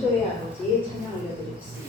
창조의 아버지의 찬양 올려드리겠습니다.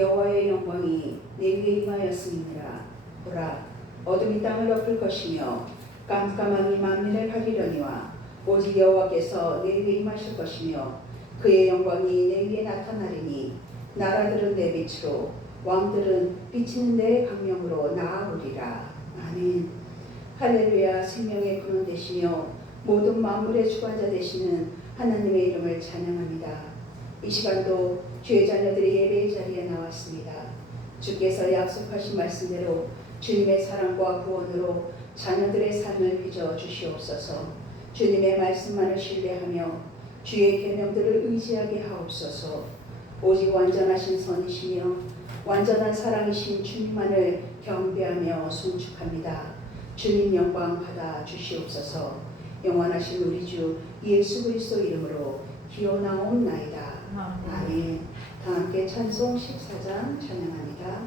여호와의 영광이 내 위에 임하였음이니라. 보라, 어둠이 땅을 덮을 것이며 깜깜함이 만민을 가리려니와 오직 여호와께서 내 위에 임하실 것이며 그의 영광이 내 위에 나타나리니 나라들은 내 빛으로 왕들은 비치는 내 강명으로 나아오리라. 아멘. 할렐루야. 생명의 근원 되시며 모든 만물의 주관자 되시는 하나님의 이름을 찬양합니다. 이 시간도 주의 자녀들이 예배의 자리에 나왔습니다. 주께서 약속하신 말씀대로 주님의 사랑과 구원으로 자녀들의 삶을 빚어 주시옵소서. 주님의 말씀만을 신뢰하며 주의 계명들을 의지하게 하옵소서. 오직 완전하신 선이시며 완전한 사랑이신 주님만을 경배하며 송축합니다. 주님 영광 받아 주시옵소서. 영원하신 우리 주 예수 그리스도 이름으로 기도나옵나이다. 아멘. 다 함께 찬송 14장 찬양합니다.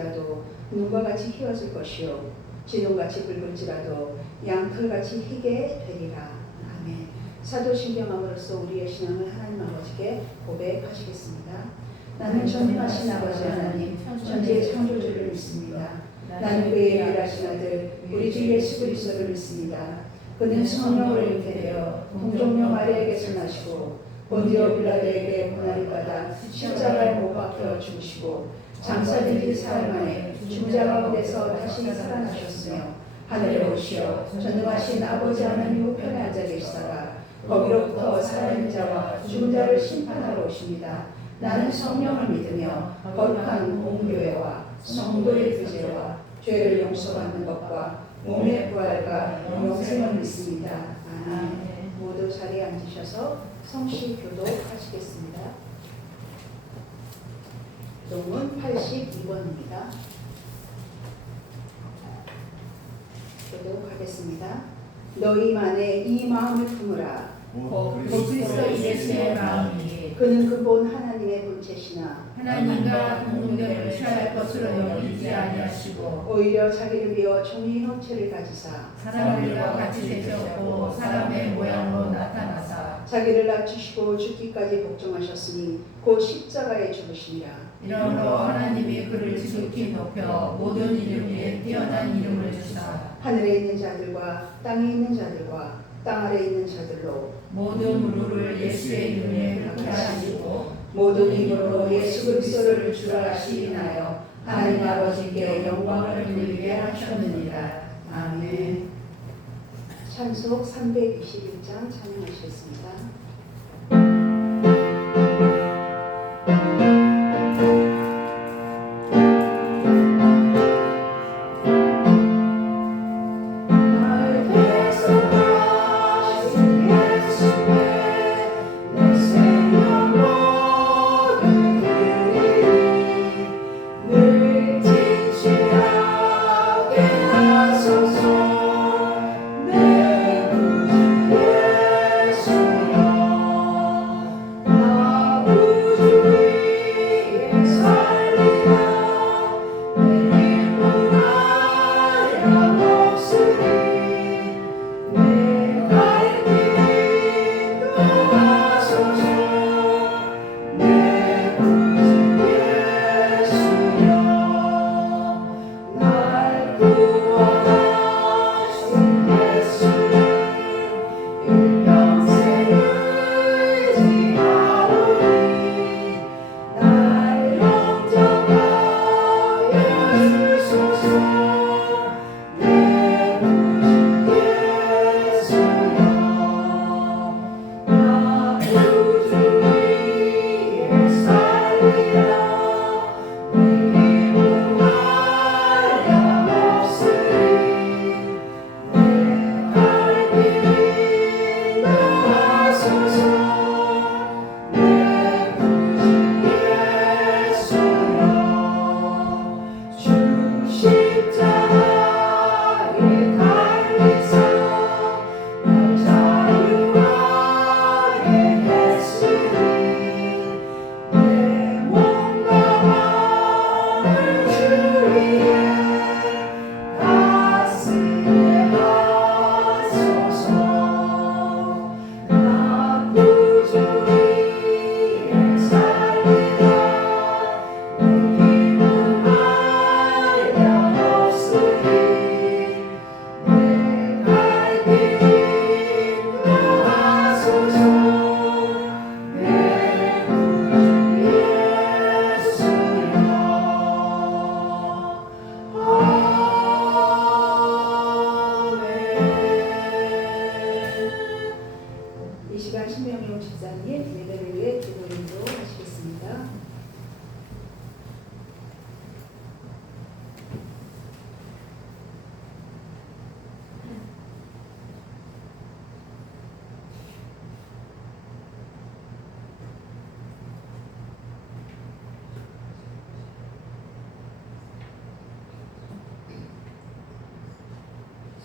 갈지라도 눈과 같이 희어질 것이요 진홍같이 붉을지라도 양털같이 희게 되리라. 아멘. 사도신경함으로써 우리의 신앙을 하나님 아버지께 고백하시겠습니다. 나는 전능하신 아버지 하나님 천지의 창조주를 믿습니다. 나는 그의 유일하신 아들 우리 주 예수 그리스도를 믿습니다. 그는 성령으로 잉태되어 동정녀 마리아에게서 나시고 본디오 빌라도에게 고난을 받아 십자가에 못 박혀 죽으시고 장사된 지 사흘 만에 죽은 자 가운데서 다시 살아나셨으며 하늘에 오시어 전능하신 아버지 하나님 우편에 앉아 계시다가 거기로부터 살아있는 자와 죽은 자를 심판하러 오십니다. 나는 성령을 믿으며 거룩한 공교회와 성도의 교제와 죄를 용서받는 것과 몸의 부활과 영생을 믿습니다. 아멘. 모두 자리에 앉으셔서 성시 교독하시겠습니다. 동문 82번입니다. 교독하겠습니다. 너희 만에 이 마음을 품으라. 그리스도 예수의 마음이 그는 근본 하나님의 본체시나 하나님과 공동체를 취할 것으로 여기지 아니하시고 오히려 자기를 비워 종이 형체를 가지사 사람들과 같이 되셨고 사람의 모양으로 나타나사 자기를 낮추시고 죽기까지 복종하셨으니 곧 십자가에 죽으시니라. 이러므로 하나님이 그를 지극히 높여 모든 이름 위에 뛰어난 이름을 주사 하늘에 있는 자들과 땅에 있는 자들과 땅 아래 있는 자들로 모든 무릎을 예수의 이름에 꿇게 하시고 모든 힘으로 예수 그리스도를 주라 시인하여 하나님 아버지께 영광을 돌리게 하셨느니라. 아멘. 찬송 321장 찬양하시겠습니다.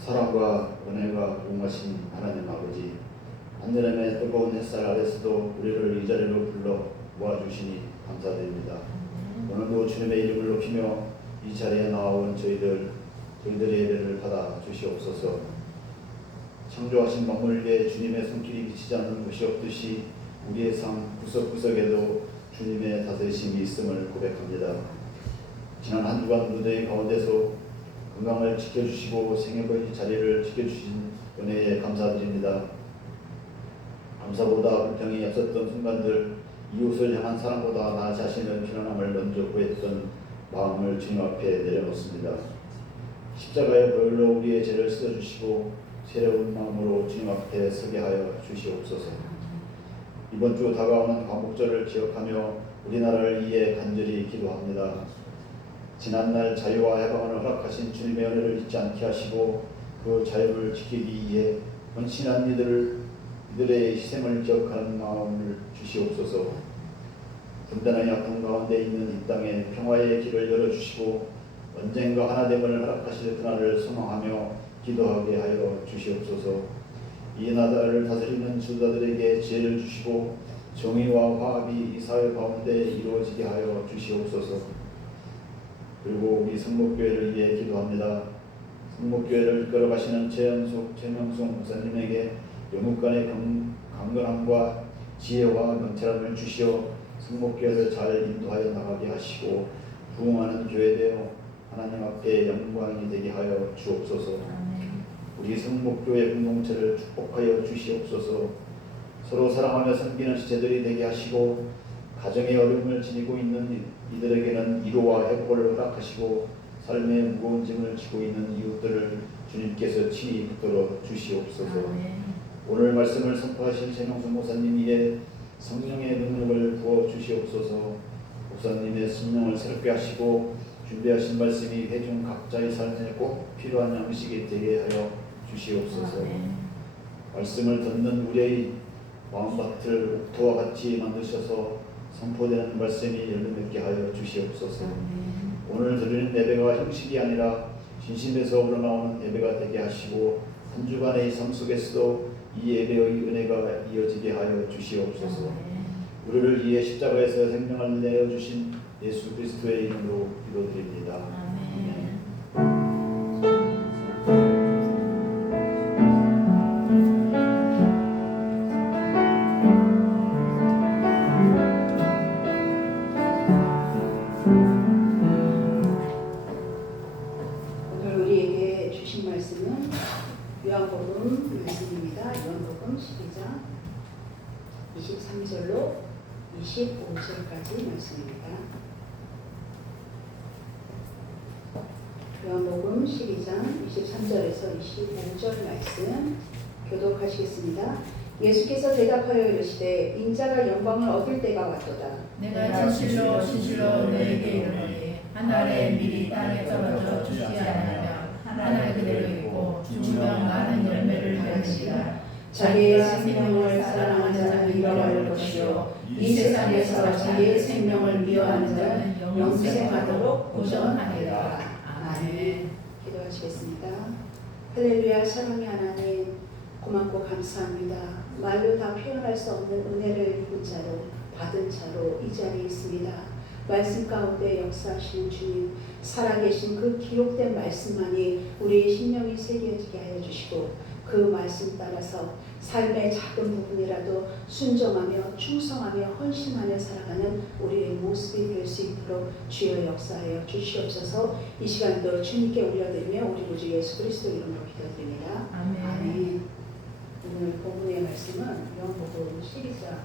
사랑과 은혜가 공하신 하나님 아버지, 한여름의 뜨거운 햇살 아래서도 우리를 이 자리로 불러 모아주시니 감사드립니다. 오늘도 주님의 이름을 높이며 이 자리에 나온 저희들의 예배를 받아 주시옵소서. 창조하신 만물 위에 주님의 손길이 비치지 않는 곳이 없듯이 우리의 삶 구석구석에도 주님의 다스리심이 있음을 고백합니다. 지난 한 주간 무더위 가운데서 건강을 지켜주시고 생애의 자리를 지켜주신 은혜에 감사드립니다. 감사보다 불평이 앞섰던 순간들, 이웃을 향한 사랑보다 나 자신의 편안함을 먼저 구했던 마음을 주님 앞에 내려놓습니다. 십자가의 보혈로 우리의 죄를 씻어주시고 새로운 마음으로 주님 앞에 서게 하여 주시옵소서. 이번 주 다가오는 광복절을 기억하며 우리나라를 위해 간절히 기도합니다. 지난날 자유와 해방을 허락하신 주님의 은혜를 잊지 않게 하시고 그 자유를 지키기 위해 헌신한 이들의 희생을 기억하는 마음을 주시옵소서. 분단의 아픔 가운데 있는 이 땅에 평화의 길을 열어주시고 언젠가 하나됨을 허락하실 그날을 소망하며 기도하게 하여 주시옵소서. 이 나라를 다스리는 지도자들에게 지혜를 주시고 정의와 화합이 이 사회 가운데 이루어지게 하여 주시옵소서. 그리고 우리 성목교회를 위해 기도합니다. 성목교회를 이끌어가시는 최명숙 목사님에게 영육간의 강건함과 지혜와 명철함을 주시어 성목교회를 잘 인도하여 나가게 하시고 부흥하는 교회 되어 하나님 앞에 영광이 되게 하여 주옵소서. 우리 성목교회 공동체를 축복하여 주시옵소서. 서로 사랑하며 섬기는 지체들이 되게 하시고 가정의 어려움을 지니고 있는 이들에게는 위로와 회복을 허락하시고 삶의 무거운 짐을 지고 있는 이웃들을 주님께서 친히 붙들어 주시옵소서. 오늘 말씀을 선포하신 최명수 목사님 위에 성령의 능력을 부어 주시옵소서. 목사님의 심령을 새롭게 하시고 준비하신 말씀이 회중 각자의 삶에 꼭 필요한 양식이 되게 하여 주시옵소서. 말씀을 듣는 우리의 마음밭을 옥토와 같이 만드셔서 선포되는 말씀이 열매맺게 하여 주시옵소서. 오늘 드리는 예배가 형식이 아니라 진심에서 우러나오는 예배가 되게 하시고 한 주간의 삶 속에서도 이 예배의 은혜가 이어지게 하여 주시옵소서. 우리를 위해 십자가에서 생명을 내어주신 예수 그리스도의 이름으로 기도드립니다. 아멘. 오늘 우리에게 주신 말씀은 요한복음 말씀입니다. 요한복음 12장 23절로 25절까지 말씀입니다. 요한복음 12장 23절에서 25절 말씀 교독하시겠습니다. 예수께서 대답하여 이르시되 인자가 영광을 얻을 때가 왔도다. 내가 진실로 너에게 이르노니 한 알에 미리 땅에 떨어져 죽지 아니하면 한 알 그대로 있고 죽으면 많은 열매를 맺으리라. 자기의 생명을 사랑하는 자는 잃어버릴 것이요 이 세상에서 자기의 생명을 미워하는 자는 영생하도록 보전하리라. 아멘. 기도하시겠습니다. 할렐루야. 사랑의 하나님 고맙고 감사합니다. 말로 다 표현할 수 없는 은혜를 입은 자로 받은 자로 이 자리에 있습니다. 말씀 가운데 역사하시는 주님, 살아계신 그 기록된 말씀만이 우리의 심령이 새겨지게 하여 주시고 그 말씀 따라서 삶의 작은 부분이라도 순종하며 충성하며 헌신하며 살아가는 우리의 모습이 될 수 있도록 주여 역사하여 주시옵소서. 이 시간도 주님께 올려드리며 우리 구주 예수 그리스도 이름으로 기도드립니다. 아멘. 오늘 본문의 말씀은 요한복음 12장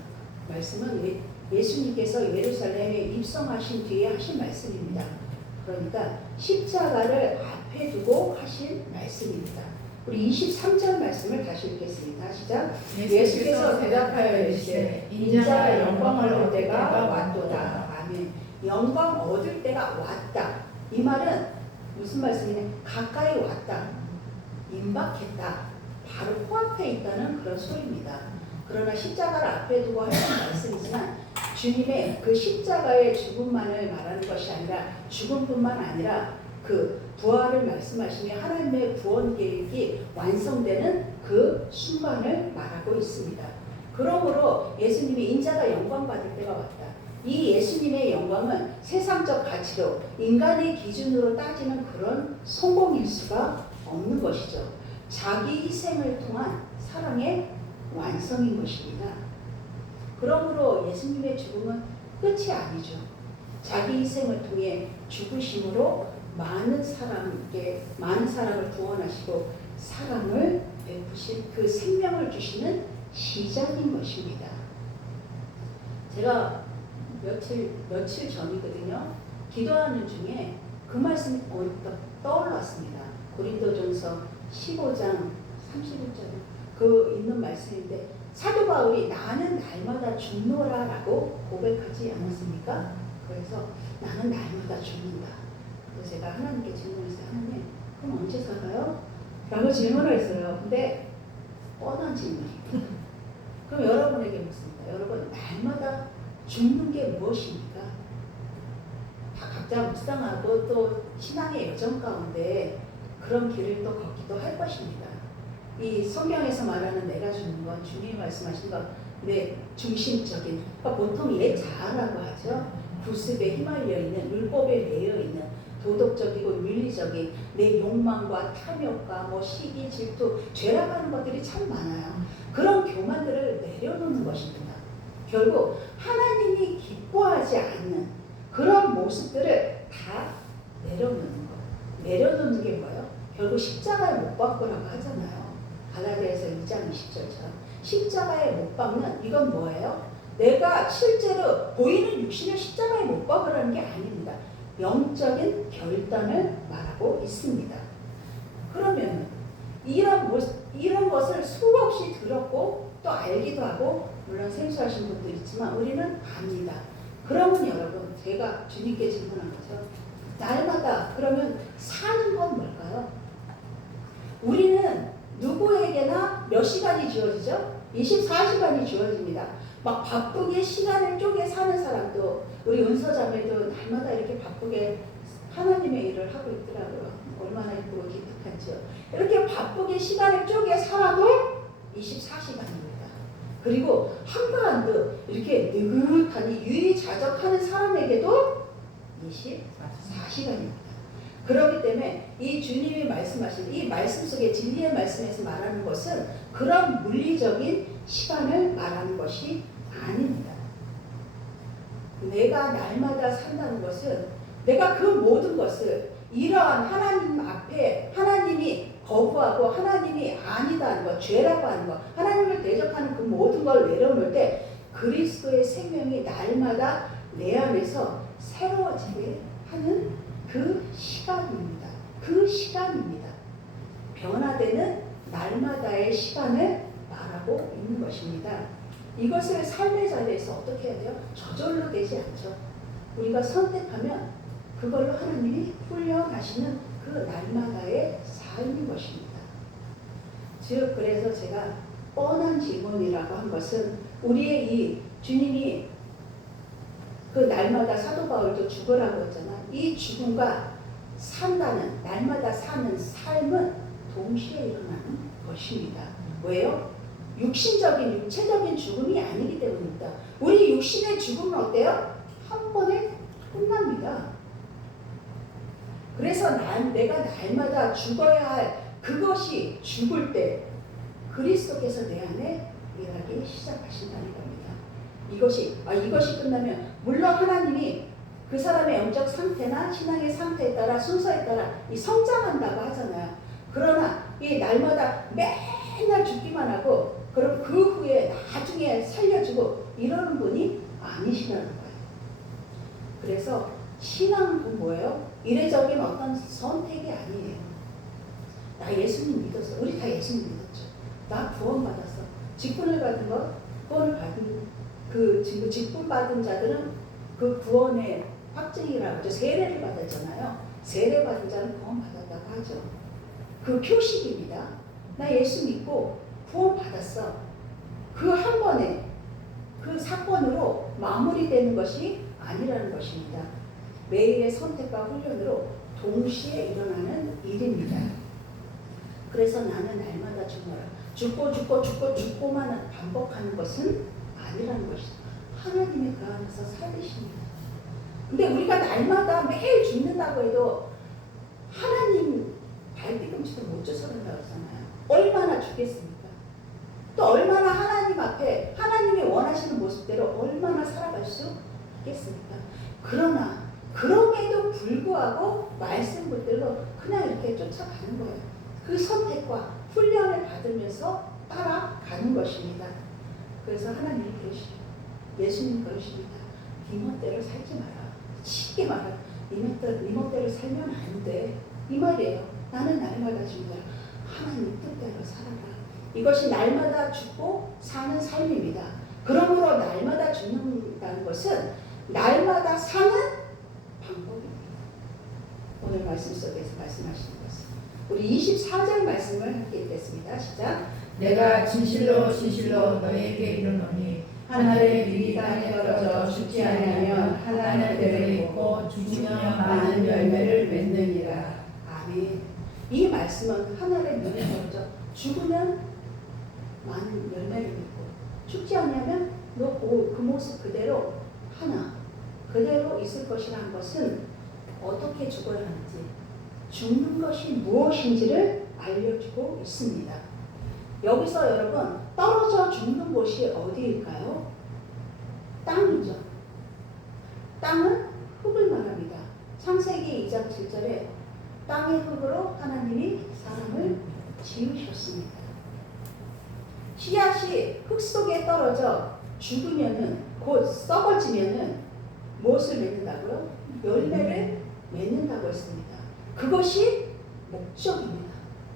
말씀은 예수님께서 예루살렘에 입성하신 뒤에 하신 말씀입니다. 그러니까 십자가를 앞에 두고 하신 말씀입니다. 우리 23절 말씀을 다시 읽겠습니다. 시작. 예수께서 대답하여 이르시되 인자가 영광을 얻을 때가 왔도다. 아멘. 영광 얻을 때가 왔다. 이 말은 무슨 말씀이냐? 가까이 왔다. 임박했다. 바로 코앞에 있다는 그런 소리입니다. 그러나 십자가를 앞에 두고 하신 말씀이지만 주님의 그 십자가의 죽음만을 말하는 것이 아니라 죽음뿐만 아니라 그 부활을 말씀하시며 하나님의 구원 계획이 완성되는 그 순간을 말하고 있습니다. 그러므로 예수님이 인자가 영광 받을 때가 왔다. 이 예수님의 영광은 세상적 가치로 인간의 기준으로 따지는 그런 성공일 수가 없는 것이죠. 자기 희생을 통한 사랑의 완성인 것입니다. 그러므로 예수님의 죽음은 끝이 아니죠. 자기 희생을 통해 죽으심으로 많은 사람을 구원하시고 사랑을 베푸신 그 생명을 주시는 시작인 것입니다. 제가 며칠 전이거든요. 기도하는 중에 그 말씀이 언뜻 떠올랐습니다. 고린도전서 15장 31절 그 있는 말씀인데 사도 바울이 나는 날마다 죽노라라고 고백하지 않았습니까? 그래서 나는 날마다 죽는다. 그래서 제가 하나님께 질문했어요. 하나님, 그럼 언제 살아요? 라고 질문을 했어요. 근데 뻔한 질문입니다. 그럼 여러분에게 묻습니다. 여러분, 날마다 죽는 게 무엇입니까? 다 각자 묵상하고 또 신앙의 여정 가운데 그런 길을 또 걷기도 할 것입니다. 이 성경에서 말하는 내가 죽는 건 주님이 말씀하신 건 내 중심적인, 그러니까 보통 자아라고 하죠. 구습에 휘말려 있는, 율법에 매여 있는 도덕적이고 윤리적인 내 욕망과 탐욕과 시기, 질투, 죄라고 하는 것들이 참 많아요. 그런 교만들을 내려놓는 것입니다. 결국 하나님이 기뻐하지 않는 그런 모습들을 다 내려놓는 것. 내려놓는 게 뭐예요? 결국 십자가에 못 박으라고 하잖아요. 갈라디아서 2장 20절처럼 십자가에 못 박는 이건 뭐예요? 내가 실제로 보이는 육신을 십자가에 못 박으라는 게 아닙니다. 영적인 결단을 말하고 있습니다. 그러면 이런 것을 수없이 들었고 또 알기도 하고 물론 생소하신 분도 있지만 우리는 압니다. 그러면 여러분 제가 주님께 질문한 거죠. 날마다 그러면 사는 건 뭘까요? 우리는 누구에게나 몇 시간이 주어지죠? 24시간이 주어집니다. 막 바쁘게 시간을 쪼개 사는 사람도 우리 은서자매도 날마다 이렇게 바쁘게 하나님의 일을 하고 있더라고요. 얼마나 예쁘고 기특한지요. 이렇게 바쁘게 시간을 쪼개 살아도 24시간입니다. 그리고 한가한도 이렇게 느긋하니 유의자적하는 사람에게도 24시간입니다. 그렇기 때문에 이 주님이 말씀하신 이 말씀 속에 진리의 말씀에서 말하는 것은 그런 물리적인 시간을 말하는 것이 아닙니다. 내가 날마다 산다는 것은 내가 그 모든 것을 이러한 하나님 앞에 하나님이 거부하고 하나님이 아니다 하는 것, 죄라고 하는 것, 하나님을 대적하는 그 모든 걸 내려놓을 때 그리스도의 생명이 날마다 내 안에서 새로워지게 하는 그 시간입니다. 그 시간입니다. 변화되는 날마다의 시간을 말하고 있는 것입니다. 이것을 삶의 자리에서 어떻게 해야 돼요? 저절로 되지 않죠. 우리가 선택하면 그걸로 하나님이 훈련하시는 그 날마다의 삶인 것입니다. 즉 그래서 제가 뻔한 질문이라고 한 것은 우리의 이 주님이 그 날마다 사도 바울도 죽으라고 했잖아. 이 죽음과 산다는 날마다 사는 삶은 동시에 일어나는 것입니다. 왜요? 육신적인 육체적인 죽음이 아니기 때문입니다. 우리 육신의 죽음은 어때요? 한 번에 끝납니다. 그래서 내가 날마다 죽어야 할 그것이 죽을 때 그리스도께서 내 안에 일하기 시작하신다는 겁니다. 이것이 끝나면 물론 하나님이 그 사람의 영적 상태나 신앙의 상태에 따라 순서에 따라 성장한다고 하잖아요. 그러나 이 날마다 맨날 죽기만 하고 그럼 그 후에 나중에 살려주고 이러는 분이 아니시라는 거예요. 그래서 신앙은 뭐예요? 이례적인 어떤 선택이 아니에요. 나 예수님 믿었어. 우리 다 예수님 믿었죠. 나 구원받았어. 직분을 받은 거, 구원을 받은 지금 직분 받은 자들은 그 구원의 확증이라고 하죠. 세례를 받았잖아요. 세례 받은 자는 구원 받았다고 하죠. 그 표식입니다. 나 예수 믿고 구원 받았어. 그 한 번에 그 사건으로 마무리되는 것이 아니라는 것입니다. 매일의 선택과 훈련으로 동시에 일어나는 일입니다. 그래서 나는 날마다 죽노라. 죽고만 반복하는 것은 아니라는 것이죠. 하나님의 그 안에서 살리십니다. 근데 우리가 날마다 매일 죽는다고 해도 하나님 발뒤꿈치도 못 쫓아간다고 하잖아요. 얼마나 죽겠습니까? 또 얼마나 하나님 앞에 하나님이 원하시는 모습대로 얼마나 살아갈 수 있겠습니까? 그러나 그럼에도 불구하고 말씀 붙들로 그냥 이렇게 쫓아가는 거예요. 그 선택과 훈련을 받으면서 따라가는 것입니다. 그래서 하나님이 그러시죠. 예수님 그러십니다. 네 멋대로 살지 마라. 쉽게 말하 네 멋대로 살면 안 돼. 이 말이에요. 나는 날마다 죽는 하나님 뜻대로 살아라. 이것이 날마다 죽고 사는 삶입니다. 그러므로 날마다 죽는다는 것은 날마다 사는 방법입니다. 오늘 말씀 속에서 말씀하시는 것은 우리 24절 말씀을 함께 읽겠습니다. 시작. 내가 진실로 진실로 너에게 이르노니 하늘의 밀이 땅에 떨어져 죽지 아니하면 하나님 그대로 있고 죽으면 많은 열매를 맺느니라. 아멘. 이 말씀은 하늘의 밀이 떨어져 죽으면 많은 열매를 맺고 죽지 않으면 너 그 모습 그대로 하나 그대로 있을 것이라는 것은 어떻게 죽어야 하는지 죽는 것이 무엇인지를 알려주고 있습니다. 여기서 여러분 떨어져 죽는 곳이 어디일까요? 땅이죠. 땅은 흙을 말합니다. 창세기 2장 7절에 땅의 흙으로 하나님이 사람을 지으셨습니다. 씨앗이 흙 속에 떨어져 죽으면은 곧 썩어지면은 무엇을 맺는다고요? 열매를 맺는다고 했습니다. 그것이 목적입니다.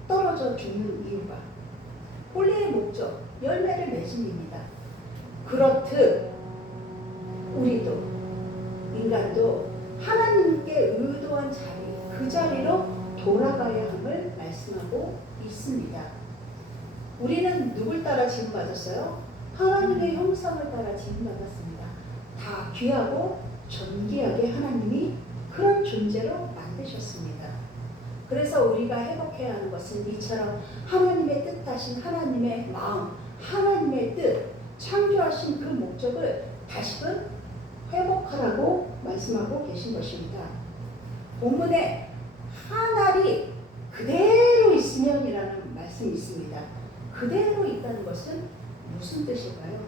떨어져 죽는 이유가 본래의 목적, 열매를 맺음입니다. 그렇듯 우리도 인간도 하나님께 의도한 자리, 그 자리로 돌아가야 함을 말씀하고 있습니다. 우리는 누굴 따라 지음받았어요? 하나님의 형상을 따라 지음받았습니다. 다 귀하고 존귀하게 하나님이 그런 존재로 만드셨습니다. 그래서 우리가 회복해야 하는 것은 이처럼 하나님의 뜻하신 하나님의 마음, 하나님의 뜻, 창조하신 그 목적을 다시금 회복하라고 말씀하고 계신 것입니다. 본문에 하늘이 그대로 있으면이라는 말씀이 있습니다. 그대로 있다는 것은 무슨 뜻일까요?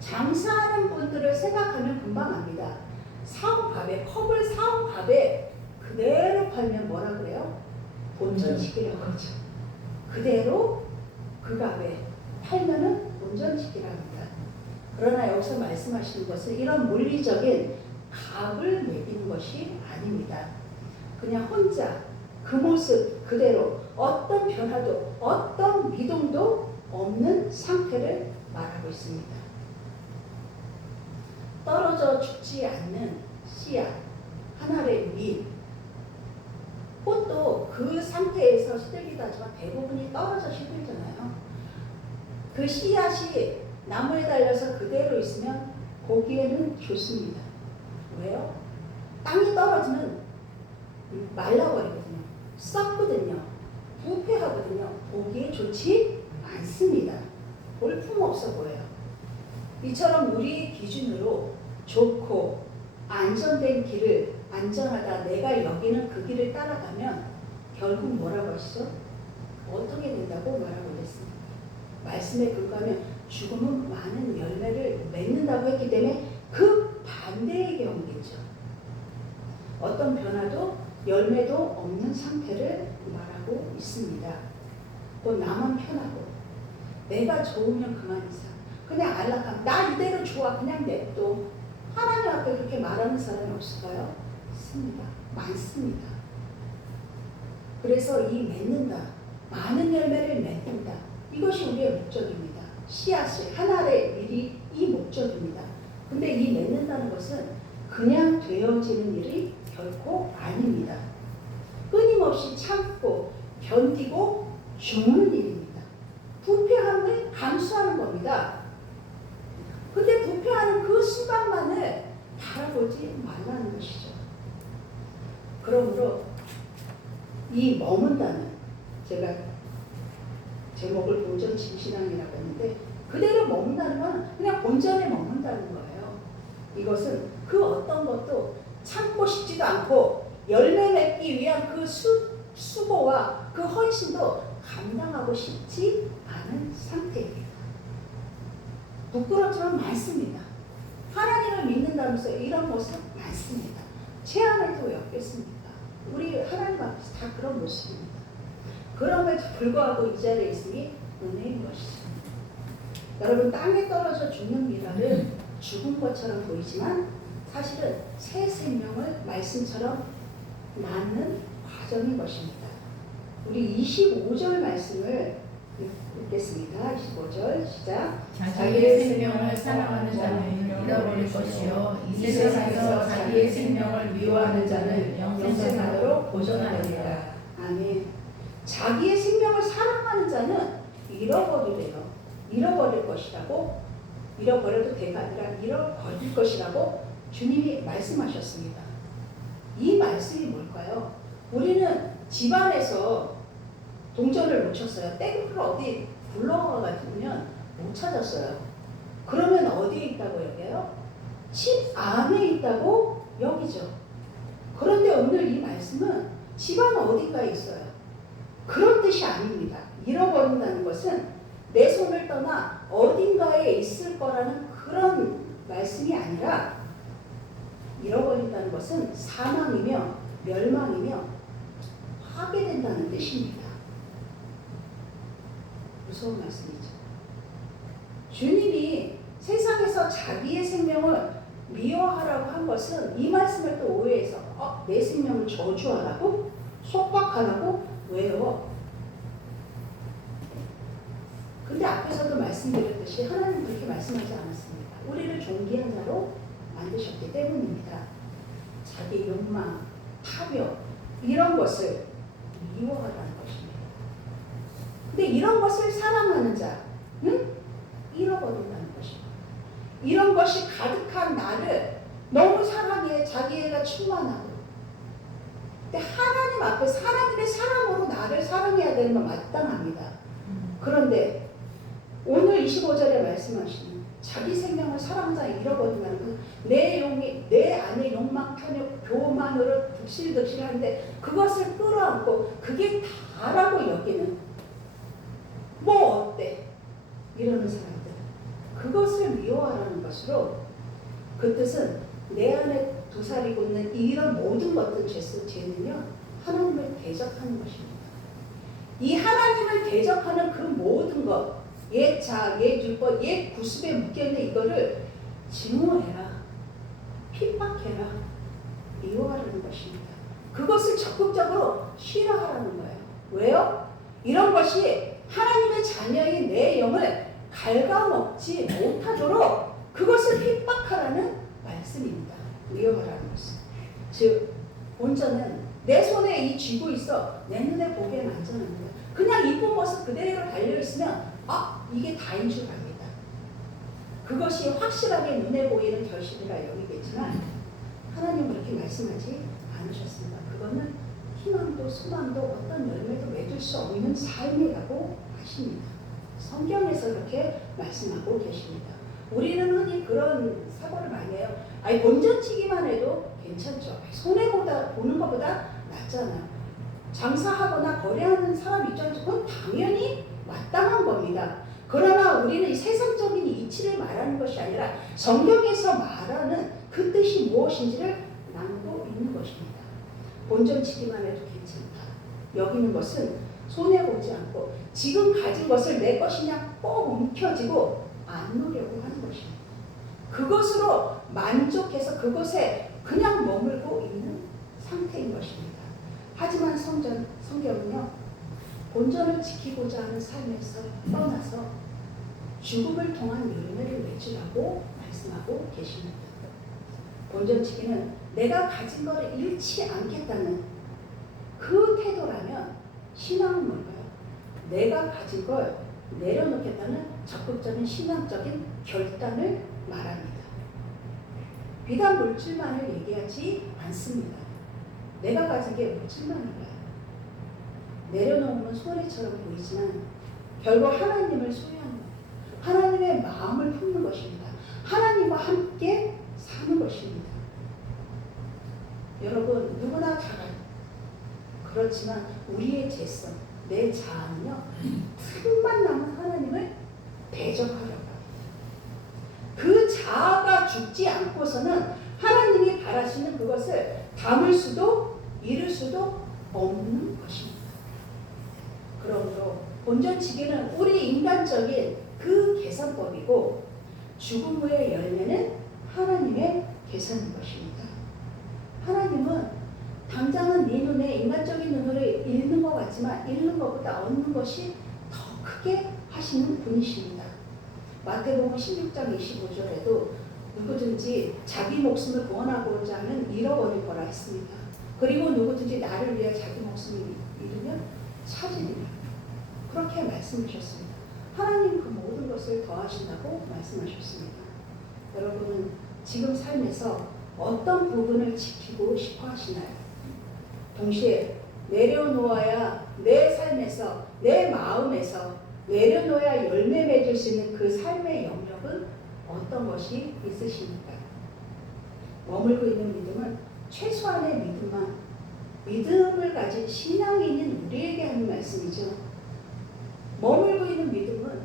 장사하는 분들을 생각하면 금방 압니다. 사업갑에, 컵을 사업갑에 그대로 팔면 뭐라 그래요? 본전시기라고 하죠. 그대로 그 값에 팔면은 본전시기라고 합니다. 그러나 여기서 말씀하시는 것은 이런 물리적인 값을 매기는 것이 아닙니다. 그냥 혼자 그 모습 그대로 어떤 변화도 어떤 미동도 없는 상태를 말하고 있습니다. 떨어져 죽지 않는 씨앗, 하늘의 밀, 꽃도 그 상태에서 시들기도 하지만 대부분이 떨어져 시들잖아요. 그 씨앗이 나무에 달려서 그대로 있으면 보기에는 좋습니다. 왜요? 땅이 떨어지면 말라버리거든요. 썩거든요. 부패하거든요. 보기에 좋지 않습니다. 볼품없어 보여요. 이처럼 우리 기준으로 좋고 안전된 길을 안전하다 내가 여기는 그 길을 따라가면 결국 뭐라고 하시죠? 어떻게 된다고 말하고 있습니다. 말씀에 근거하면 죽음은 많은 열매를 맺는다고 했기 때문에 그 반대의 경우겠죠. 어떤 변화도 열매도 없는 상태를 말하고 있습니다. 또 나만 편하고 내가 좋으면 그만이사. 그냥 안락함. 나 이대로 좋아. 그냥 냅둬. 하나님 앞에 그렇게 말하는 사람이 없을까요? 있습니다. 많습니다. 그래서 이 맺는다. 많은 열매를 맺는다. 이것이 우리의 목적입니다. 씨앗이 하나의 일이 이 목적입니다. 근데 이 맺는다는 것은 그냥 되어지는 일이 결코 아닙니다. 끊임없이 참고 견디고 죽는 일입니다. 부패함을 감수하는 겁니다. 근데 부패하는 그 순간만을 바라보지 말라는 것이죠. 그러므로 이 머문다는, 제가 제목을 본전 진실함이라고 했는데 그대로 머문다는 건 그냥 본전에 머문다는 거예요. 이것은 그 어떤 것도 참고 싶지도 않고 열매 맺기 위한 그 수고와 그 헌신도 감당하고 싶지 않은 상태입니다. 부끄럽지만 많습니다. 하나님을 믿는다면서 이런 모습 많습니다. 제안을 또 엮겠습니까? 우리 하나님 앞에서 다 그런 모습입니다. 그럼에도 불구하고 이 자리에 있음이 은혜인 것이죠. 여러분, 땅에 떨어져 죽는 미랄은 죽은 것처럼 보이지만 사실은 새 생명을 말씀처럼 낳는 과정인 것입니다. 우리 25절 말씀을 읽겠습니다. 25절 시작. 자기의 생명을 사랑하는 자는 잃어버릴 것이요 이 세상에서 자기의 생명을 미워하는 자는 영생하도록 보존하리라. 아멘. 자기의 생명을 사랑하는 자는 잃어버리래요. 잃어버릴 것이라고, 잃어버려도 대가 아니라 잃어버릴 것이라고 주님이 말씀하셨습니다. 이 말씀이 뭘까요? 우리는 집안에서 동전을 놓쳤어요. 땡을 어디 굴러가가지고는 못 찾았어요. 그러면 어디에 있다고 여겨요? 집 안에 있다고 여기죠. 그런데 오늘 이 말씀은 집안 어딘가에 있어요. 그런 뜻이 아닙니다. 잃어버린다는 것은 내 손을 떠나 어딘가에 있을 거라는 그런 말씀이 아니라 잃어버린다는 것은 사망이며 멸망이며 파괴된다는 뜻입니다. 무서운 말씀이죠. 주님이 세상에서 자기의 생명을 미워하라고 한 것은 이 말씀을 또 오해해서 내 생명을 저주하라고? 속박하라고? 왜요? 근데 앞에서도 말씀드렸듯이 하나님 그렇게 말씀하지 않았습니다. 우리를 존귀한 자로 만드셨기 때문입니다. 자기 욕망, 탐욕 이런 것을 미워하라는 것입니다. 근데 이런 것을 사랑하는 자는 잃어버린다는 것입니다. 이런 것이 가득한 나를 너무 사랑해 자기애가 충만하고, 근데 하나님 앞에 하나님의 사랑으로 나를 사랑해야 되는 건 마땅합니다. 그런데 오늘 25절에 말씀하시는 자기 생명을 사랑하는 자 잃어버린다는 건 내 안에 욕망, 탐욕, 교만으로 득실득실한데 그것을 끌어안고 그게 다라고 여기는 뭐 어때? 이러는 사람들. 그것을 미워하라는 것으로 그 뜻은 내 안에 도사리고 있는 이런 모든 것들 죄는요 하나님을 대적하는 것입니다. 이 하나님을 대적하는 그 모든 것, 옛 자아, 옛 율법, 옛 구습에 묶여있는 이거를 증오해라, 핍박해라, 미워하라는 것입니다. 그것을 적극적으로 싫어하라는 거예요. 왜요? 이런 것이 하나님의 자녀인 내 영을 갉아먹지 못하도록 그것을 핍박하라는 말씀입니다. 미워하라는 것은. 즉 본전은 내 손에 이 쥐고 있어 내 눈에 보기엔 안전합니다. 그냥 이쁜 모습 그대로 달려있으면 이게 다인 줄 압니다. 그것이 확실하게 눈에 보이는 결실이라 여기겠지만 하나님은 그렇게 말씀하지 않으셨습니다. 그거는 희망도 소망도 어떤 열매도 맺을 수 없는 삶이라고 하십니다. 성경에서 그렇게 말씀하고 계십니다. 우리는 흔히 그런 사고를 많이 해요. 본전치기만 해도 괜찮죠. 손해보다 보는 것보다 낫잖아요. 장사하거나 거래하는 사람 입장에서 그건 당연히 마땅한 겁니다. 그러나 우리는 이 세상적인 이치를 말하는 것이 아니라 성경에서 말하는 그 뜻이 무엇인지를 나누고 있는 것입니다. 본전치기만 해도 괜찮다. 여기는 것은 손해보지 않고 지금 가진 것을 내 것이냐 꼭 움켜쥐고 안 놓으려고 하는 것입니다. 그것으로 만족해서 그것에 그냥 머물고 있는 상태인 것입니다. 하지만 성경은요 본전을 지키고자 하는 삶에서 떠나서 죽음을 통한 열매를 맺으라고 말씀하고 계십니다. 본전치기는 내가 가진 것을 잃지 않겠다는 그 태도라면 신앙은 뭘까요? 내가 가진 걸 내려놓겠다는 적극적인 신앙적인 결단을 말합니다. 비단 물질만을 얘기하지 않습니다. 내가 가진 게 물질만인가요? 내려놓으면 손해처럼 보이지만 결국 하나님을 소유하는 거예요. 하나님의 마음을 품는 것입니다. 하나님과 함께 사는 것입니다. 여러분 누구나 다 그렇지만 우리의 죄성, 내 자아는요 틈만 나면 하나님을 대적하려고 합니다. 그 자아가 죽지 않고서는 하나님이 바라시는 그것을 담을 수도 이룰 수도 없는 것입니다. 그러므로 본전치기는 우리 인간적인 그 계산법이고 죽음 후의 열매는 하나님의 계산인 것입니다. 하나님은 당장은 네 눈에 인간적인 눈으로 잃는 것 같지만 잃는 것보다 얻는 것이 더 크게 하시는 분이십니다. 마태복음 16장 25절에도 누구든지 자기 목숨을 구원하고자 하면 잃어버릴 거라 했습니다. 그리고 누구든지 나를 위해 자기 목숨을 잃으면 찾으리라. 그렇게 말씀하셨습니다. 하나님 그 모든 것을 더하신다고 말씀하셨습니다. 여러분은 지금 삶에서 어떤 부분을 지키고 싶어 하시나요? 동시에 내려놓아야 내 삶에서 내 마음에서 내려놓아야 열매 맺을 수 있는 그 삶의 영역은 어떤 것이 있으십니까? 머물고 있는 믿음은 최소한의 믿음을 가진 신앙이 있는 우리에게 하는 말씀이죠. 머물고 있는 믿음은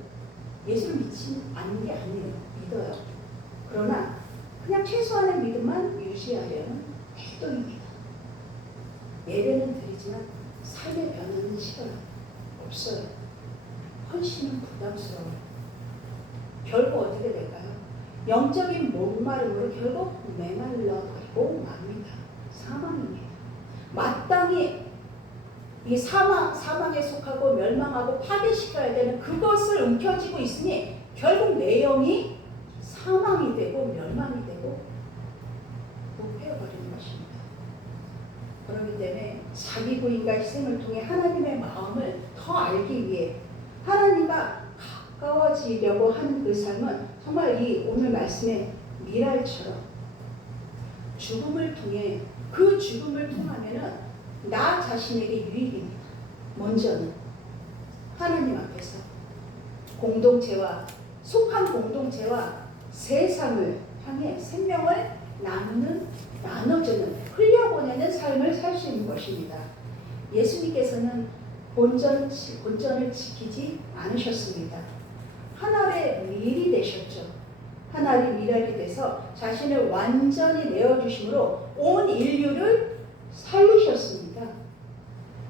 예수를 믿지 않는 게 아니에요. 믿어요. 그러나 그냥 최소한의 믿음만 유지하려는 태도입니다. 예배는 드리지만 삶의 변화는 싫어요. 없어요. 헌신은 부담스러워요. 결국 어떻게 될까요? 영적인 목마름으로 결국 메말라버리고 맙니다. 사망입니다. 마땅히 이 사망에 속하고 멸망하고 파괴시켜야 되는 그것을 움켜쥐고 있으니 결국 내 영이 사망이 되고 멸망이 되고 부패해버리는 것입니다. 그렇기 때문에 자기 부인과 희생을 통해 하나님의 마음을 더 알기 위해 하나님과 가까워지려고 하는 그 삶은 정말 이 오늘 말씀의 미랄처럼 죽음을 통해 그 죽음을 통하면은 나 자신에게 유익입니다. 먼저는 하나님 앞에서 공동체와 속한 공동체와 세상을 향해 생명을 나눠주는 흘려보내는 삶을 살 수 있는 것입니다. 예수님께서는 본전을 지키지 않으셨습니다. 하늘의 밀이 되셨죠. 하늘의 미랄이 돼서 자신을 완전히 내어주심으로 온 인류를 살리셨습니다.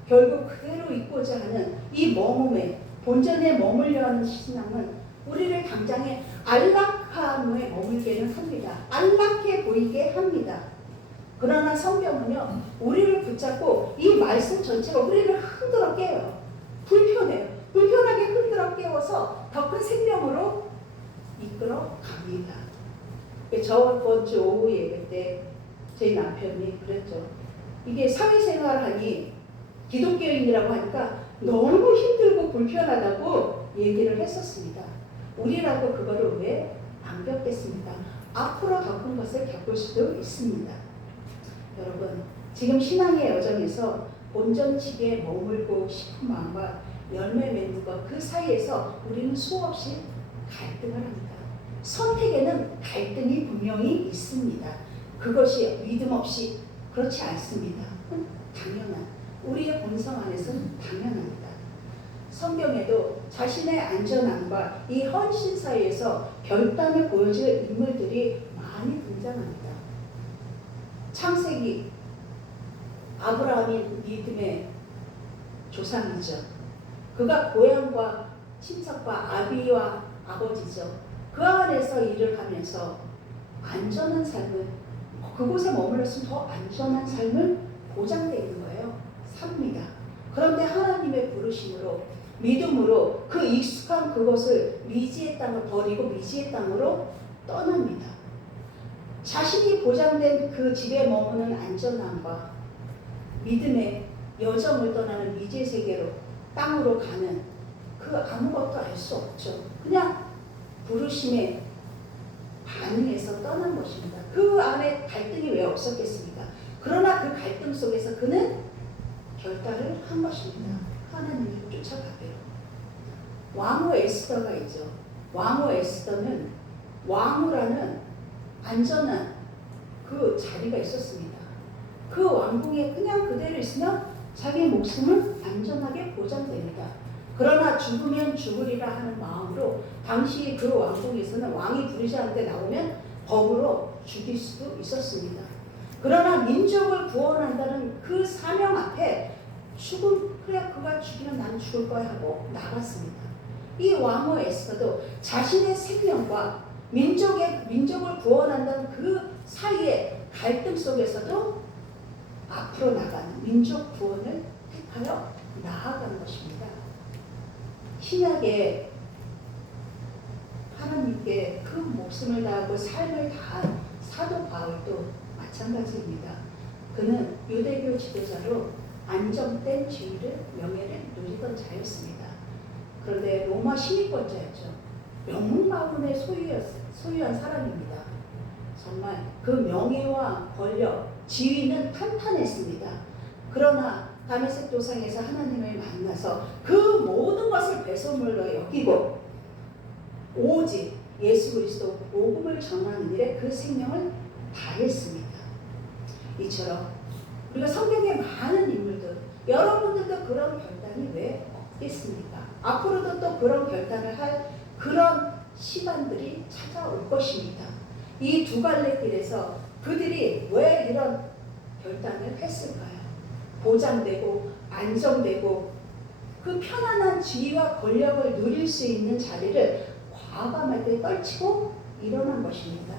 결국 그대로 있고자 하는 이 머금에 본전에 머물려 하는 신앙은 우리를 당장에 안락함에 머물게는 합니다. 안락해 보이게 합니다. 그러나 성경은요, 우리를 붙잡고 이 말씀 전체가 우리를 흔들어 깨요. 불편해요. 불편하게 흔들어 깨워서 더 큰 생명으로 이끌어 갑니다. 저번 주 오후 예배 때 저희 남편이 그랬죠. 이게 사회생활하니 기독교인이라고 하니까 너무 힘들고 불편하다고 얘기를 했었습니다. 우리라고 그거를 왜 안 겪겠습니까? 앞으로 더 큰 것을 겪을 수도 있습니다. 여러분, 지금 신앙의 여정에서 본전치기에 머물고 싶은 마음과 열매 맺는 것, 그 사이에서 우리는 수없이 갈등을 합니다. 선택에는 갈등이 분명히 있습니다. 그것이 믿음 없이 그렇지 않습니다. 당연한, 우리의 본성 안에서는 당연합니다. 성경에도 자신의 안전함과 이 헌신 사이에서 결단을 보여줄 인물들이 많이 등장합니다. 창세기, 아브라함이 믿음의 조상이죠. 그가 고향과 친척과 아비와 아버지죠. 그 안에서 일을 하면서 안전한 삶을, 그곳에 머물렀으면 더 안전한 삶을 보장되어 있는 거예요. 삽니다. 그런데 하나님의 부르심으로, 믿음으로 그 익숙한 그것을 미지의 땅을 버리고 미지의 땅으로 떠납니다. 자신이 보장된 그 집에 머무는 안전함과 믿음의 여정을 떠나는 미지의 세계로, 땅으로 가는 그 아무것도 알 수 없죠. 그냥 부르심에 반응해서 떠난 것입니다. 그 안에 갈등이 왜 없었겠습니까? 그러나 그 갈등 속에서 그는 결단을 한 것입니다. 하나님을 쫓아가기로. 왕후 에스더가 있죠. 왕후 에스더는 왕후라는 안전한 그 자리가 있었습니다. 그 왕궁에 그냥 그대로 있으면 자기 목숨은 안전하게 보장됩니다. 그러나 죽으면 죽으리라 하는 마음으로 당시 그 왕궁에서는 왕이 부르지 않는데 나오면 법으로 죽일 수도 있었습니다. 그러나 민족을 구원한다는 그 사명 앞에 그래 그가 죽이면 난 죽을 거야 하고 나갔습니다. 이 왕후 에스더도 자신의 생명과 민족을 구원한다는 그 사이의 갈등 속에서도 앞으로 나가는 민족 구원을 택하여 나아가는 것입니다. 신약에 하나님께 그 목숨을 다하고 삶을 다한 사도 바울도 마찬가지입니다. 그는 유대교 지도자로 안정된 지위를 명예를 누리던 자였습니다. 그런데 로마 시민권자였죠. 명문가문의 소유한 사람입니다. 정말 그 명예와 권력, 지위는 탄탄했습니다. 그러나 다메섹 도상에서 하나님을 만나서 그 모든 것을 배설물로 여기고 오직 예수 그리스도 복음을 전하는 일에 그 생명을 다했습니다. 이처럼 우리가 성경에 많은 인물들, 여러분들도 그런 결단이 왜 없겠습니까? 앞으로도 또 그런 결단을 할 그런 시간들이 찾아올 것입니다. 이 두 갈래 길에서 그들이 왜 이런 결단을 했을까요? 보장되고 안정되고 그 편안한 지위와 권력을 누릴 수 있는 자리를 과감할 때 떨치고 일어난 것입니다.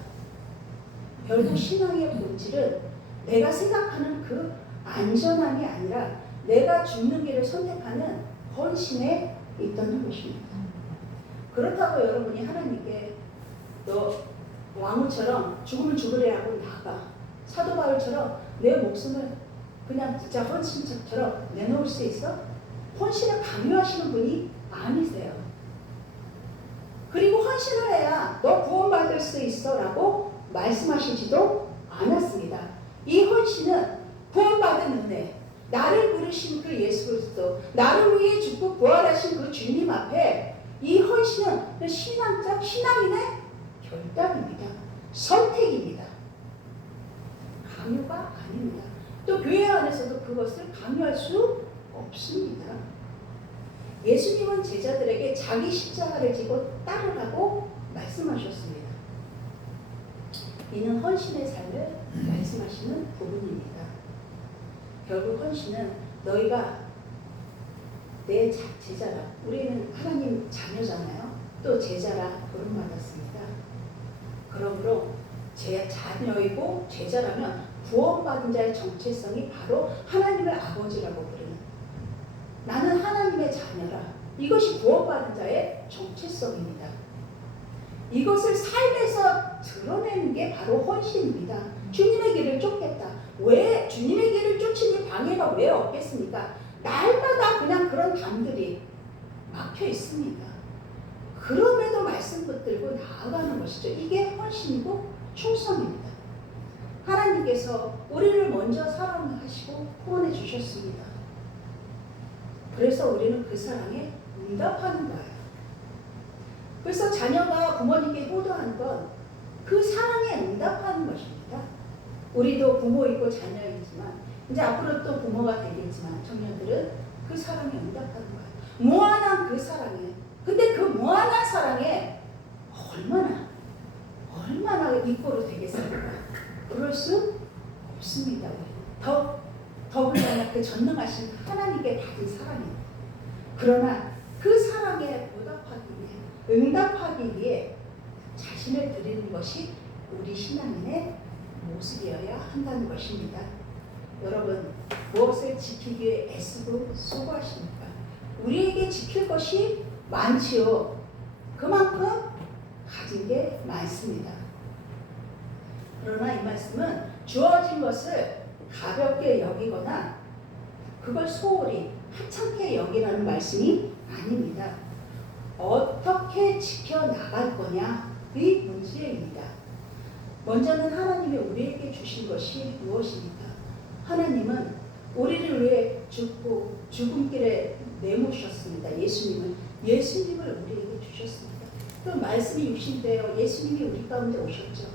결국 신앙의 본질은 내가 생각하는 그 안전함이 아니라 내가 죽는 길을 선택하는 헌신에 있다는 것입니다. 그렇다고 여러분이 하나님께 너 왕후처럼 죽으면 죽으래 하고 나가, 사도 바울처럼 내 목숨을 그냥 진짜 헌신처럼 내놓을 수 있어? 헌신을 강요하시는 분이 아니세요. 그리고 헌신을 해야 너 구원받을 수 있어 라고 말씀하시지도 않았습니다. 이 헌신은 구원받은 은혜, 나를 부르신 그 예수 그리스도, 나를 위해 죽고 부활하신 그 주님 앞에 이 헌신은 그 신앙인의 결단입니다. 선택입니다. 강요가 아닙니다. 또 교회 안에서도 그것을 강요할 수 없습니다. 예수님은 제자들에게 자기 십자가를 지고 따르라고 말씀하셨습니다. 이는 헌신의 삶을 말씀하시는 부분입니다. 결국 헌신은 너희가 내 제자라, 우리는 하나님 자녀잖아요. 또 제자라 부름받았습니다. 그러므로 제 자녀이고 제자라면 구원받은 자의 정체성이 바로 하나님을 아버지라고 부르는, 나는 하나님의 자녀라, 이것이 구원받은 자의 정체성입니다. 이것을 삶에서 드러내는 게 바로 헌신입니다. 주님의 길을 쫓겠다. 왜 주님의 길을 쫓으니 방해가 왜 없겠습니까? 날마다 그냥 그런 담들이 막혀 있습니다. 그럼에도 말씀 붙들고 나아가는 것이죠. 이게 헌신이고 충성입니다. 하나님께서 우리를 먼저 사랑하시고 구원해 주셨습니다. 그래서 우리는 그 사랑에 응답하는 거예요. 그래서 자녀가 부모님께 효도하는 건 그 사랑에 응답하는 것입니다. 우리도 부모 있고 자녀이지만 이제 앞으로 또 부모가 되겠지만 청년들은 그 사랑에 응답하는 거예요. 무한한 그 사랑에. 근데 그 무한한 사랑에 얼마나 이꼬로 되겠습니까? 그럴 수 없습니다. 더불어나 그 전능하신 하나님께 받은 사랑입니다. 그러나 그 사랑에 보답하기 위해, 응답하기 위해 자신을 드리는 것이 우리 신앙인의 모습이어야 한다는 것입니다. 여러분, 무엇을 지키기 위해 애쓰고 수고하십니까? 우리에게 지킬 것이 많지요. 그만큼 가진 게 많습니다. 그러나 이 말씀은 주어진 것을 가볍게 여기거나 그걸 소홀히 하찮게 여기라는 말씀이 아닙니다. 어떻게 지켜나갈 거냐의 문제입니다. 먼저는 하나님이 우리에게 주신 것이 무엇입니까? 하나님은 우리를 위해 죽고 죽음길에 내모셨습니다. 예수님을 우리에게 주셨습니다. 그 말씀이 육신되어 예수님이 우리 가운데 오셨죠.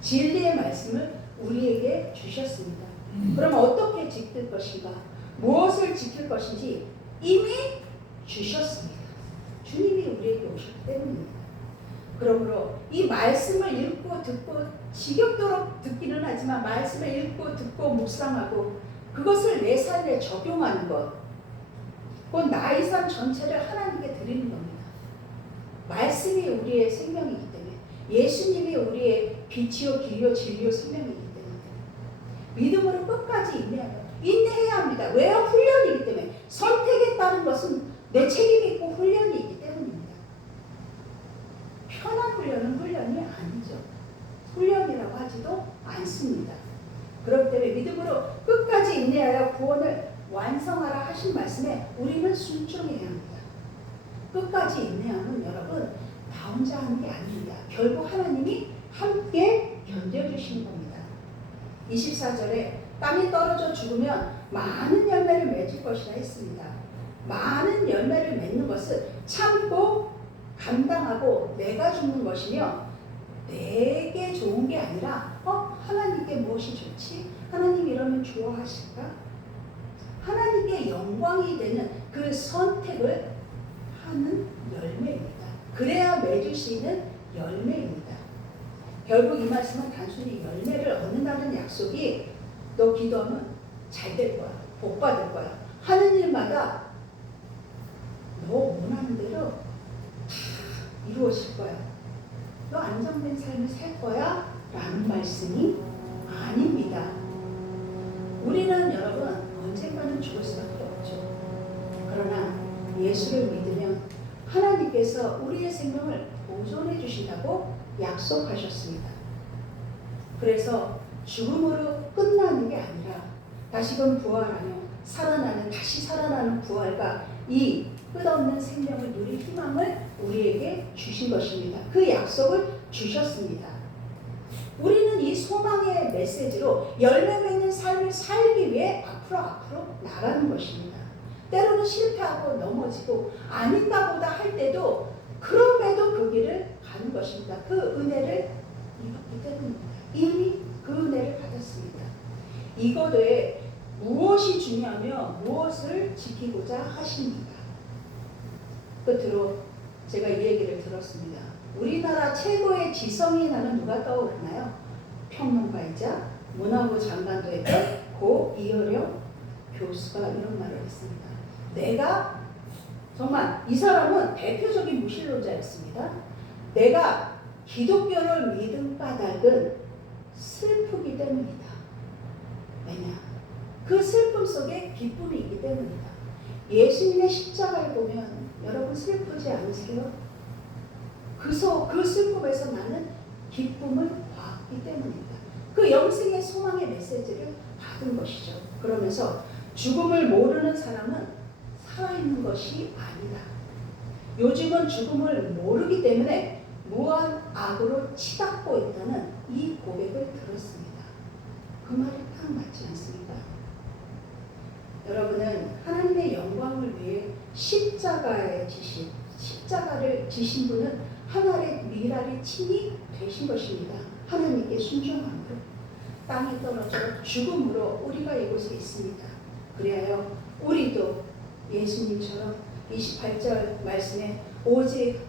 진리의 말씀을 우리에게 주셨습니다. 그럼 어떻게 지킬 것인가? 무엇을 지킬 것인지 이미 주셨습니다. 주님이 우리에게 오셨기 때문입니다. 그러므로 이 말씀을 읽고 듣고 지겹도록 듣기는 하지만 말씀을 읽고 듣고 묵상하고 그것을 내 삶에 적용하는 것, 곧 나의 삶 전체를 하나님께 드리는 겁니다. 말씀이 우리의 생명이기 때문에, 예수님이 우리의 빛이요 길이요 진리요 생명이기 때문에 믿음으로 끝까지 인내해야 합니다. 왜요? 훈련이기 때문에. 선택에 따른 것은 내 책임이 있고 훈련이 있기 때문입니다. 편한 훈련은 훈련이 아니죠. 훈련이라고 하지도 않습니다. 그렇기 때문에 믿음으로 끝까지 인내하여 구원을 완성하라 하신 말씀에 우리는 순종해야 합니다. 끝까지 인내하면 여러분 나 혼자 하는 게 아닙니다. 결국 하나님이 함께 견뎌주시는 겁니다. 24절에 땅에 떨어져 죽으면 많은 열매를 맺을 것이라 했습니다. 많은 열매를 맺는 것은 참고 감당하고 내가 죽는 것이며 내게 좋은 게 아니라 하나님께 무엇이 좋지? 하나님 이러면 좋아하실까? 하나님께 영광이 되는 그 선택을 하는 열매입니다. 그래야 맺을 수 있는 열매입니다. 결국 이 말씀은 단순히 열매를 얻는다는 약속이 너 기도하면 잘 될 거야, 복 받을 거야, 하는 일마다 너 원하는 대로 다 이루어질 거야, 너 안정된 삶을 살 거야 라는 말씀이 아닙니다. 우리는 여러분 언젠가는 죽을 수밖에 없죠. 그러나 예수를 믿으면 하나님께서 우리의 생명을 보존해 주신다고 약속하셨습니다. 그래서 죽음으로 끝나는 게 아니라 다시금 부활하며 다시 살아나는 부활과 이 끝없는 생명을 누릴 희망을 우리에게 주신 것입니다. 그 약속을 주셨습니다. 우리는 이 소망의 메시지로 열매 맺는 삶을 살기 위해 앞으로 나가는 것입니다. 때로는 실패하고 넘어지고 아닌가 보다 할 때도 그럼에도 그 길을 가는 것입니다. 그 은혜를 입었기 때문입니다. 이미 그 은혜를 받았습니다. 이것 외에 무엇이 중요하며 무엇을 지키고자 하십니까? 끝으로 제가 이 얘기를 들었습니다. 우리나라 최고의 지성인 하면 누가 떠오르나요? 평론가이자 문화부 장관도 했던 고 이어령 교수가 이런 말을 했습니다. 내가 정말 이 사람은 대표적인 무신론자였습니다. 내가 기독교를 믿은 까닭은 슬프기 때문이다. 왜냐? 그 슬픔 속에 기쁨이 있기 때문이다. 예수님의 십자가를 보면 여러분 슬프지 않으세요? 그 슬픔에서 나는 기쁨을 받기 때문입니다. 그 영생의 소망의 메시지를 받은 것이죠. 그러면서 죽음을 모르는 사람은 살아있는 것이 아니다. 요즘은 죽음을 모르기 때문에 무한 악으로 치닫고 있다는 이 고백을 들었습니다. 그 말이 딱 맞지 않습니까? 여러분은 하나님의 영광을 위해 십자가를 지신 분은 하늘의 미랄이 친히 되신 것입니다. 하나님께 순종함으로 땅에 떨어져 죽음으로 우리가 이곳에 있습니다. 그리하여 우리도 예수님처럼 28절 말씀에 오직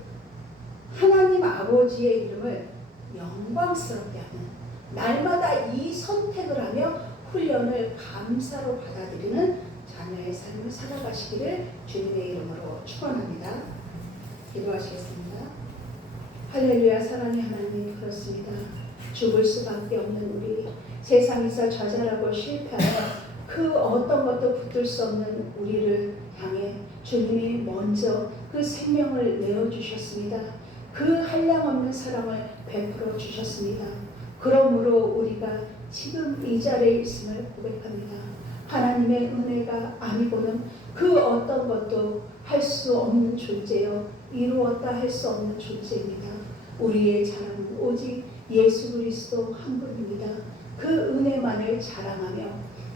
하나님 아버지의 이름을 영광스럽게 하는 날마다 이 선택을 하며 훈련을 감사로 받아들이는 자녀의 삶을 살아가시기를 주님의 이름으로 축원합니다. 기도하시겠습니다. 할렐루야. 사랑의 하나님, 그렇습니다. 죽을 수밖에 없는 우리, 세상에서 좌절하고 실패하여 그 어떤 것도 붙들 수 없는 우리를 향해 주님이 먼저 그 생명을 내어주셨습니다. 그 한량없는 사랑을 베풀어 주셨습니다. 그러므로 우리가 지금 이 자리에 있음을 고백합니다. 하나님의 은혜가 아니고는 그 어떤 것도 할 수 없는 존재요, 이루었다 할 수 없는 존재입니다. 우리의 자랑은 오직 예수 그리스도 한 분입니다. 그 은혜만을 자랑하며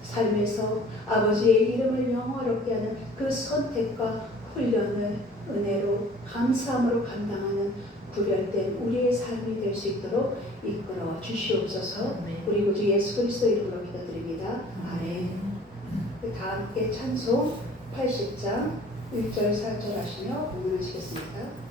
삶에서 아버지의 이름을 영화롭게 하는 그 선택과 훈련을 은혜로 감사함으로 감당하는 구별된 우리의 삶이 될 수 있도록 이끌어 주시옵소서. 네. 우리 구주 예수 그리스도 이름으로 기도드립니다. 아멘. 다 함께 찬송 80장 1절 4절 하시며 응원하시겠습니다.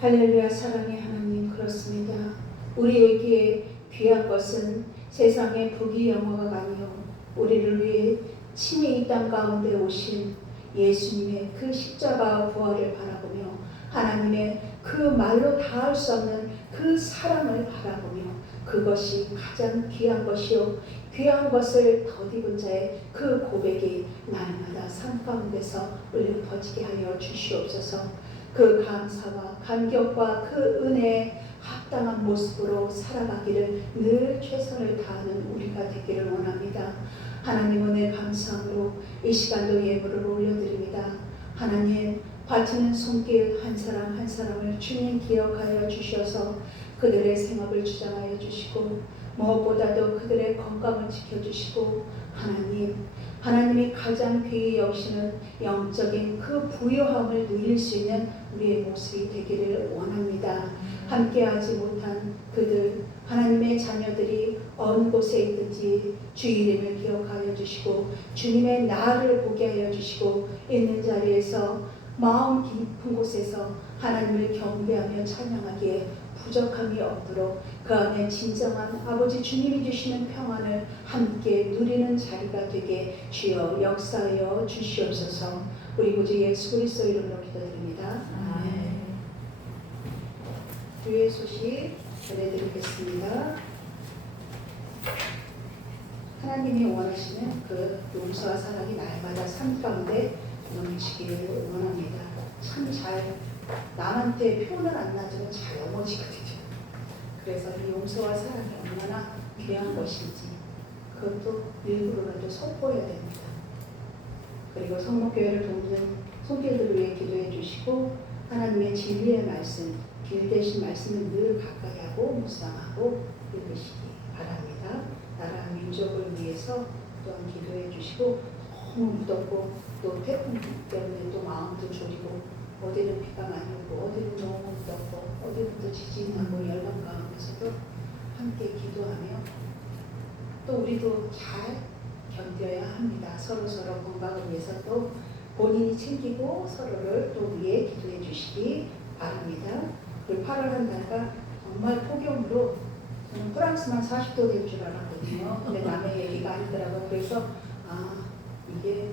할렐루야. 사랑의 하나님, 그렇습니다. 우리에게 귀한 것은 세상의 부귀 영화가 아니요 우리를 위해 친히 이 땅 가운데 오신 예수님의 그 십자가와 부활을 바라보며 하나님의 그 말로 다할 수 없는 그 사랑을 바라보며 그것이 가장 귀한 것이요 귀한 것을 덧입은 자의 그 고백이 날마다 삶 가운데서 울려 퍼지게 하여 주시옵소서. 그 감사와 감격과 그 은혜에 합당한 모습으로 살아가기를 늘 최선을 다하는 우리가 되기를 원합니다. 하나님 은혜 감사함으로 이 시간도 예물을 올려드립니다. 하나님 바치는 손길 한 사람 한 사람을 주님 기억하여 주셔서 그들의 생업을 주장하여 주시고 무엇보다도 그들의 건강을 지켜주시고 하나님이 가장 귀히 여기시는 영적인 그 부요함을 누릴 수 있는 우리의 모습이 되기를 원합니다. 함께하지 못한 그들 하나님의 자녀들이 어느 곳에 있든지 주 이름을 기억하여 주시고 주님의 나를 보게 하여 주시고 있는 자리에서 마음 깊은 곳에서 하나님을 경배하며 찬양하기에 부족함이 없도록 그 안에 진정한 아버지 주님이 주시는 평안을 함께 누리는 자리가 되게 주여 역사하여 주시옵소서. 우리 구주 예수 그리스도 이름으로 기도드립니다. 아멘. 주의 소식 전해드리겠습니다. 하나님이 원하시는 그 용서와 사랑이 날마다 삶 가운데 넘치기를 원합니다. 참 잘 남한테 표현을 안 놔주면 잘 넘어지거든요. 그래서 이 용서와 사랑이 얼마나 귀한 것인지 그것도 일부러라도 선포해야 됩니다. 그리고 성목교회를 돕는 손길들을 위해 기도해 주시고 하나님의 진리의 말씀, 길 대신 말씀을 늘 가까이 하고 묵상하고 읽으시기 바랍니다. 나라 민족을 위해서 또한 기도해 주시고 너무 무덥고 또 태풍 때문에 또 마음도 졸이고 어디는 비가 많이 오고 어디는 너무 무덥고 어디는 또 지진이 나고 열방 가운데서도 함께 기도하며 또 우리도 잘 견뎌야 합니다. 서로 건강을 위해서 또 본인이 챙기고 서로를 또 위해 기도해 주시기 바랍니다. 그리고 8월 한 달가 정말 폭염으로 저는 프랑스만 40도 될 줄 알았거든요. 근데 남의 얘기가 아니더라고요. 그래서 이게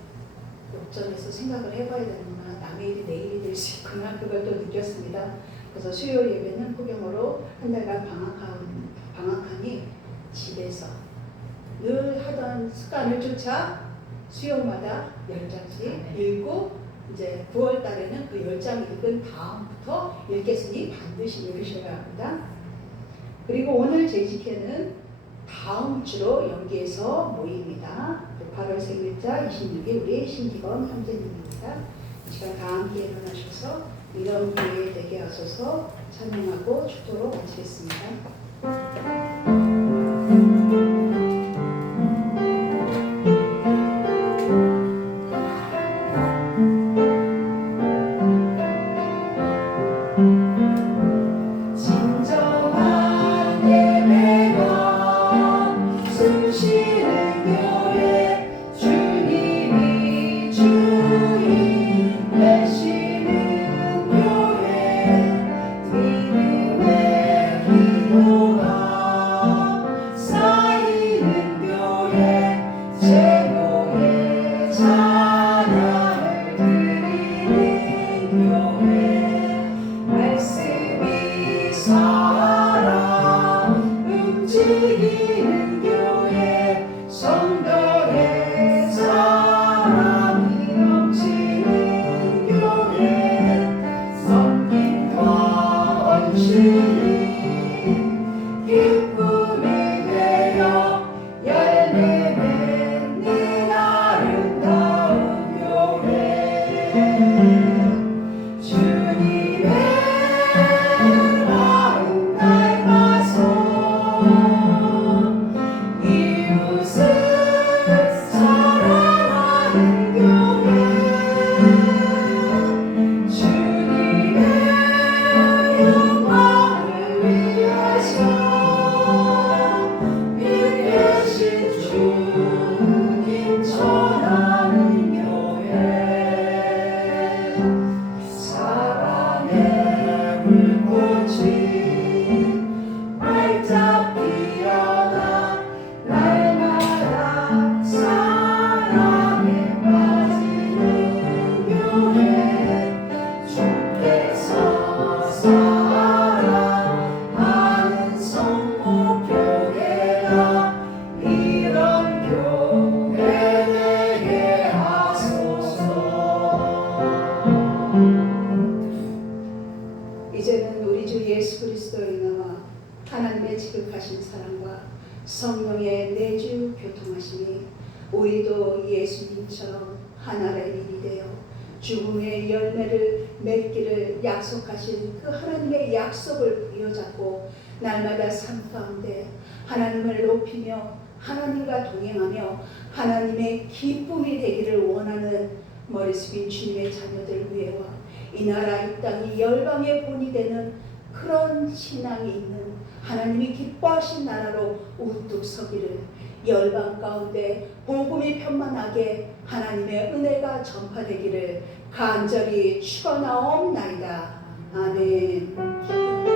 역전해서 생각을 해봐야 되는구나. 남의 일이 내 일이 될 수 있구나. 그걸 또 느꼈습니다. 그래서 수요 예배는 폭염으로 한 달간 방학하니 집에서 늘 하던 습관을 쫓아 수요마다 10장씩 읽고 이제 9월 달에는 그 10장 읽은 다음부터 읽겠으니 반드시 읽으셔야 합니다. 그리고 오늘 제 집회는 다음 주로 여기에서 모입니다. 8월 생일자 26일 우리 신기범 형제님입니다. 이 시간 다 함께 일어나셔서 이런 기회 되게 하셔서 찬양하고 축도로 마치겠습니다. 이제는 우리 주 예수 그리스도로 인하여 하나님의 지극하신 사랑과 성령의 내주 교통하심이 우리도 예수님처럼 하나의 일이 되어 죽음의 열매를 맺기를 약속하신 그 하나님의 약속을 부여잡고 날마다 삶 가운데 하나님을 높이며 하나님과 동행하며 하나님의 기쁨이 되기를 원하는 머리 숙인 주님의 자녀들 위에와 이 나라 이 땅이 열방의 본이 되는 그런 신앙이 있는 하나님이 기뻐하신 나라로 우뚝 서기를 열방 가운데 복음이 편만하게 하나님의 은혜가 전파되기를 간절히 축원하옵나이다. 아멘.